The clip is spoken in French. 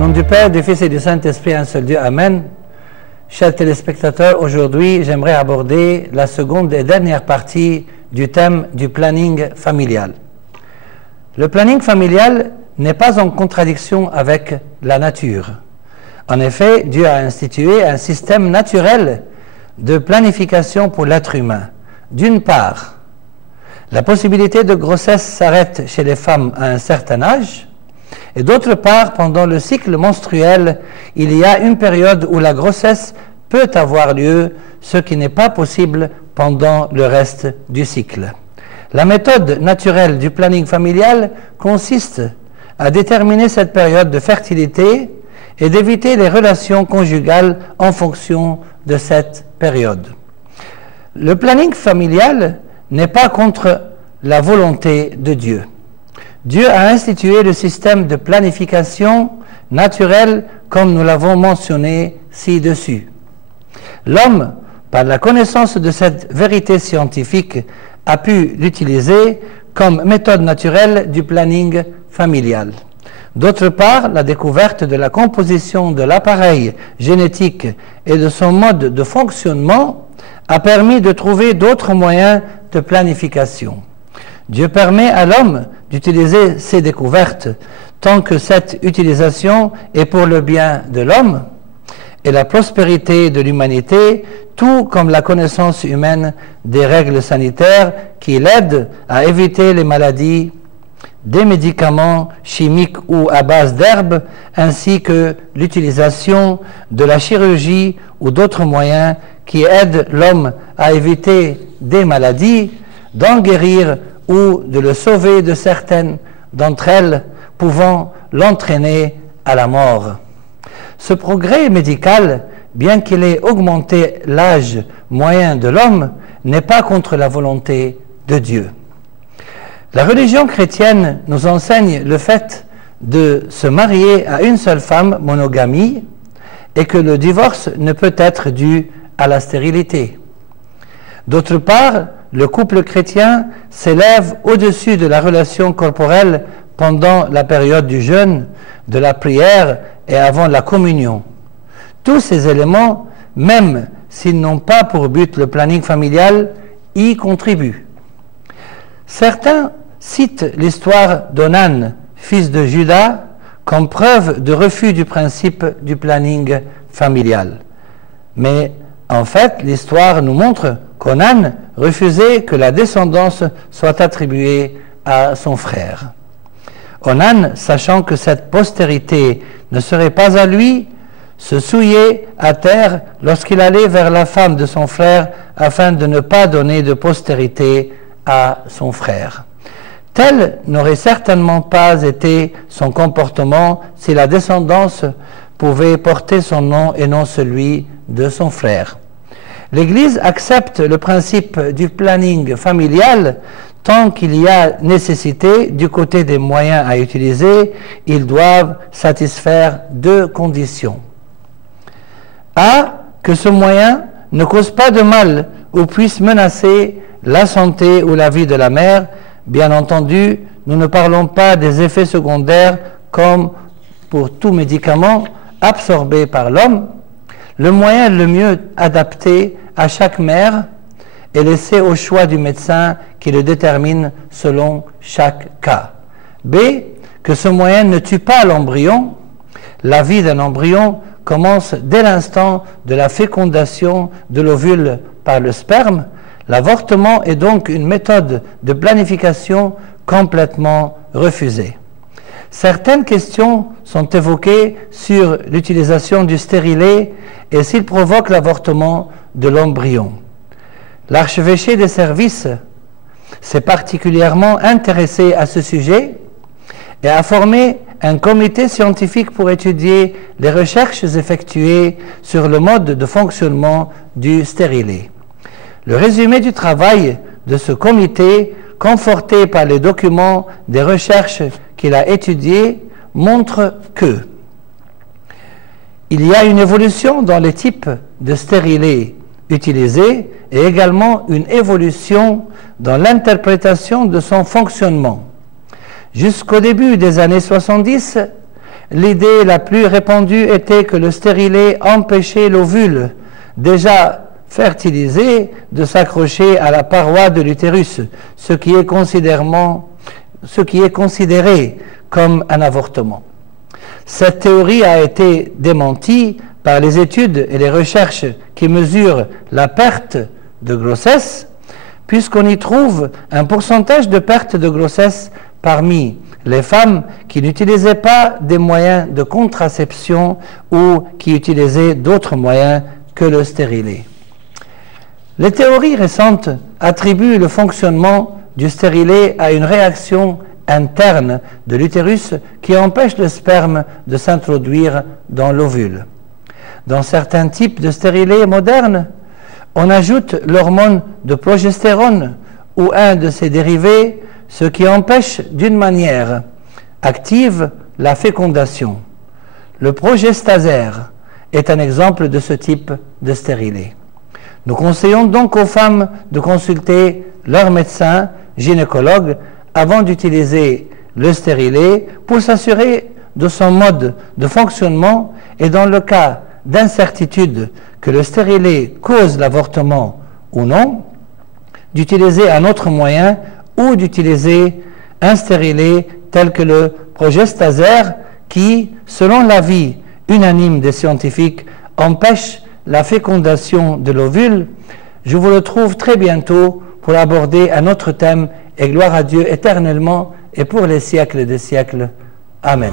nom du Père, du Fils et du Saint-Esprit, un seul Dieu. Amen. Chers téléspectateurs, aujourd'hui, j'aimerais aborder la seconde et dernière partie du thème du planning familial. Le planning familial n'est pas en contradiction avec la nature. En effet, Dieu a institué un système naturel de planification pour l'être humain. D'une part, la possibilité de grossesse s'arrête chez les femmes à un certain âge, et d'autre part, pendant le cycle menstruel, il y a une période où la grossesse peut avoir lieu, ce qui n'est pas possible pendant le reste du cycle. La méthode naturelle du planning familial consiste à déterminer cette période de fertilité et d'éviter les relations conjugales en fonction de cette période. Le planning familial n'est pas contre la volonté de Dieu. Dieu a institué le système de planification naturelle comme nous l'avons mentionné ci-dessus. L'homme, par la connaissance de cette vérité scientifique, a pu l'utiliser comme méthode naturelle du planning familial. D'autre part, la découverte de la composition de l'appareil génétique et de son mode de fonctionnement a permis de trouver d'autres moyens de planification. Dieu permet à l'homme d'utiliser ces découvertes tant que cette utilisation est pour le bien de l'homme et la prospérité de l'humanité, tout comme la connaissance humaine des règles sanitaires qui l'aident à éviter les maladies, des médicaments chimiques ou à base d'herbes, ainsi que l'utilisation de la chirurgie ou d'autres moyens qui aident l'homme à éviter des maladies, d'en guérir ou de le sauver de certaines d'entre elles pouvant l'entraîner à la mort. Ce progrès médical, bien qu'il ait augmenté l'âge moyen de l'homme, n'est pas contre la volonté de Dieu. La religion chrétienne nous enseigne le fait de se marier à une seule femme, monogamie, et que le divorce ne peut être dû à la stérilité. D'autre part, le couple chrétien s'élève au-dessus de la relation corporelle pendant la période du jeûne, de la prière et avant la communion. Tous ces éléments, même s'ils n'ont pas pour but le planning familial, y contribuent. Certains citent l'histoire d'Onan, fils de Juda, comme preuve de refus du principe du planning familial. Mais en fait, l'histoire nous montre qu'Onan refusait que la descendance soit attribuée à son frère. Onan, sachant que cette postérité ne serait pas à lui, se souillait à terre lorsqu'il allait vers la femme de son frère afin de ne pas donner de postérité à son frère. Tel n'aurait certainement pas été son comportement si la descendance pouvait porter son nom et non celui de son frère. L'Église accepte le principe du planning familial tant qu'il y a nécessité du côté des moyens à utiliser. Ils doivent satisfaire deux conditions. A, que ce moyen ne cause pas de mal ou puisse menacer la santé ou la vie de la mère. Bien entendu, nous ne parlons pas des effets secondaires comme pour tout médicament absorbé par l'homme. Le moyen le mieux adapté à chaque mère est laissé au choix du médecin qui le détermine selon chaque cas. B, que ce moyen ne tue pas l'embryon. La vie d'un embryon commence dès l'instant de la fécondation de l'ovule par le sperme. L'avortement est donc une méthode de planification complètement refusée. Certaines questions sont évoquées sur l'utilisation du stérilet et s'il provoque l'avortement de l'embryon. L'archevêché des services s'est particulièrement intéressé à ce sujet et a formé un comité scientifique pour étudier les recherches effectuées sur le mode de fonctionnement du stérilet. Le résumé du travail de ce comité, conforté par les documents des recherches qu'il a étudiées, montre que il y a une évolution dans les types de stérilets utilisés et également une évolution dans l'interprétation de son fonctionnement. Jusqu'au début des années 70, l'idée la plus répandue était que le stérilet empêchait l'ovule, déjà fertilisé, de s'accrocher à la paroi de l'utérus, ce qui est considéré comme un avortement. Cette théorie a été démentie par les études et les recherches qui mesurent la perte de grossesse, puisqu'on y trouve un pourcentage de perte de grossesse parmi les femmes qui n'utilisaient pas des moyens de contraception ou qui utilisaient d'autres moyens que le stérilet. Les théories récentes attribuent le fonctionnement du stérilet à une réaction interne de l'utérus qui empêche le sperme de s'introduire dans l'ovule. Dans certains types de stérilets modernes, on ajoute l'hormone de progestérone ou un de ses dérivés, ce qui empêche d'une manière active la fécondation. Le progestasère est un exemple de ce type de stérilet. Nous conseillons donc aux femmes de consulter leur médecin gynécologue avant d'utiliser le stérilet pour s'assurer de son mode de fonctionnement et dans le cas d'incertitude que le stérilet cause l'avortement ou non, d'utiliser un autre moyen ou d'utiliser un stérilet tel que le progestasère qui, selon l'avis unanime des scientifiques, empêche la fécondation de l'ovule. Je vous retrouve très bientôt pour aborder un autre thème et gloire à Dieu éternellement et pour les siècles des siècles. Amen.